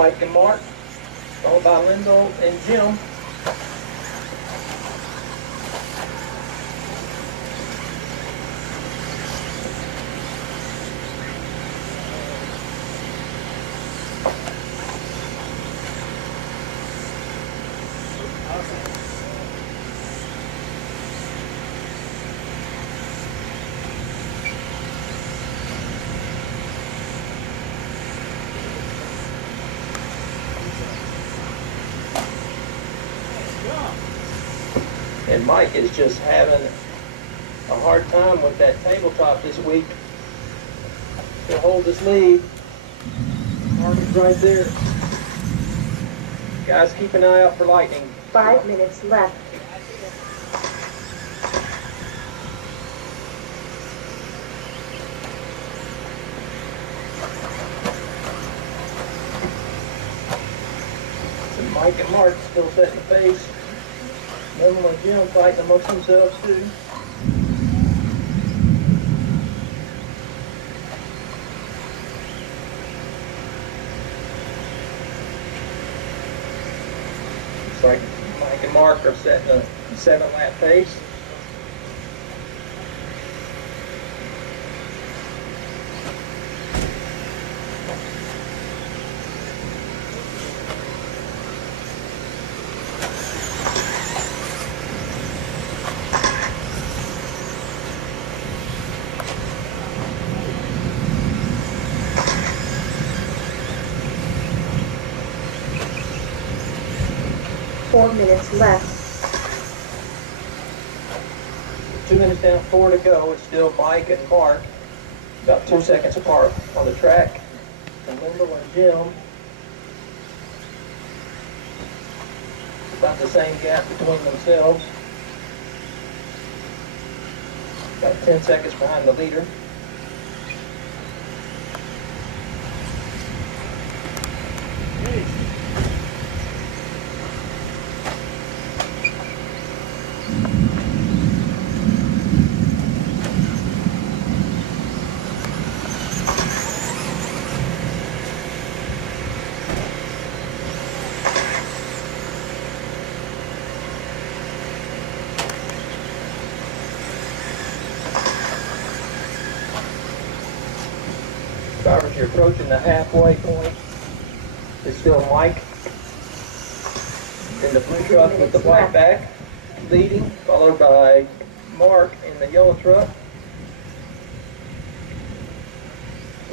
Mike and Mark, followed by Lyndall and Jim. And Mike is just having a hard time with that tabletop this week. He'll hold his lead. Mark is right there. Guys, keep an eye out for lightning. 5 minutes left. So Mike and Mark still setting the pace. Lyndall and Jim fighting amongst themselves too. Looks like Mike and Mark are setting a 7-lap pace. Four minutes left. 2 minutes down, 4 to go. It's still Mike and Mark, about 2 seconds apart on the track. And Lyndall and Jim, about the same gap between themselves. About 10 seconds behind the leader. Drivers, you're approaching the halfway point. It's still Mike in the blue truck with the black back leading, followed by Mark in the yellow truck.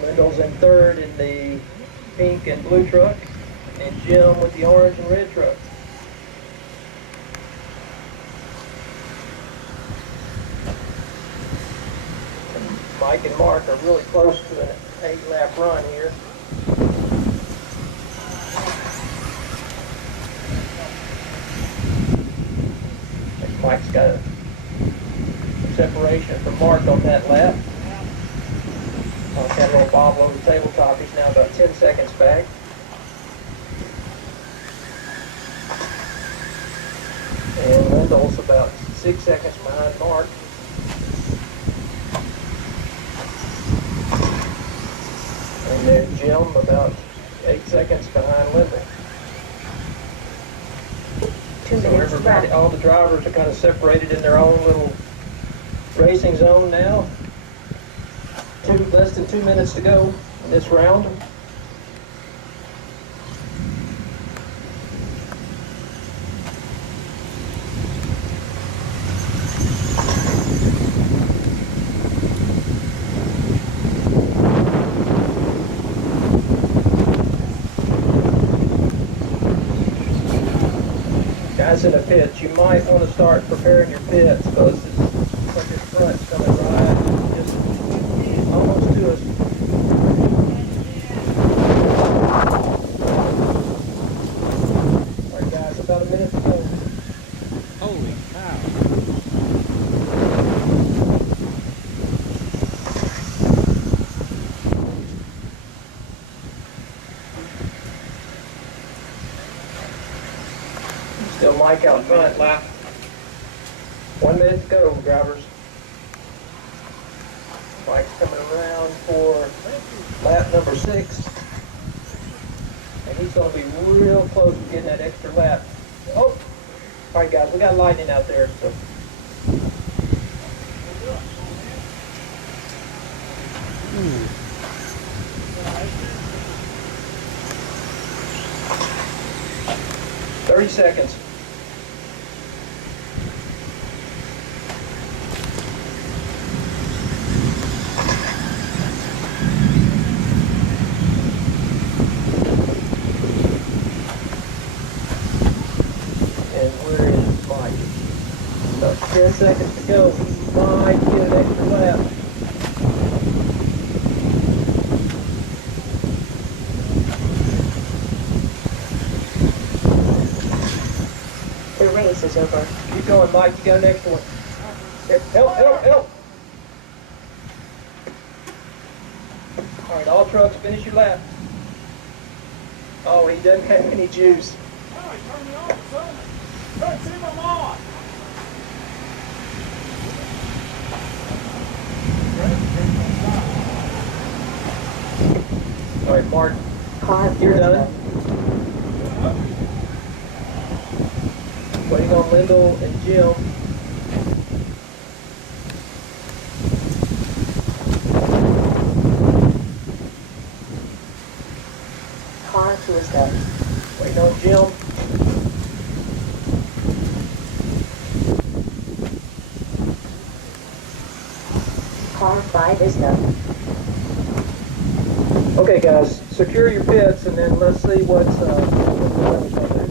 Lyndall's in third in the pink and blue truck, and Jim with the orange and red truck. Mike and Mark are really close to an 8-lap run here. Mike's got a separation from Mark on that lap. Mark had a little bobble over the tabletop. He's now about 10 seconds back. And Lyndall's about 6 seconds behind Mark. And then Jim about 8 seconds behind Lyndall. 2 So minutes everybody, left. all the drivers are kind of separated in their own little racing zone now. Less than 2 minutes to go in this round. Guys in the pits, you might want to start preparing your pits because it's like this front's coming right just almost to us. All right, guys, about a minute to go. Holy cow. Still Mike out front. Lap. 1 minute to go, drivers. Mike's coming around for lap number 6. And he's going to be real close to getting that extra lap. Oh, all right, guys, we got lightning out there. So. Ooh. 30 seconds. And where is Mike? About 10 seconds to go. He might get an extra lap. The race is over. Keep going, Mike. You got an extra one. Here, help, help, help. All right, all trucks, finish your lap. Oh, he doesn't have any juice. Oh, he turned me on or something. Couldn't see my lawn. All right, Mark, Car you're is done. Waiting on Lyndall and Jim. Car 2 is done. Waiting on Jim. Car 5 is done. Okay, guys, secure your pits, and then let's see what's going to do.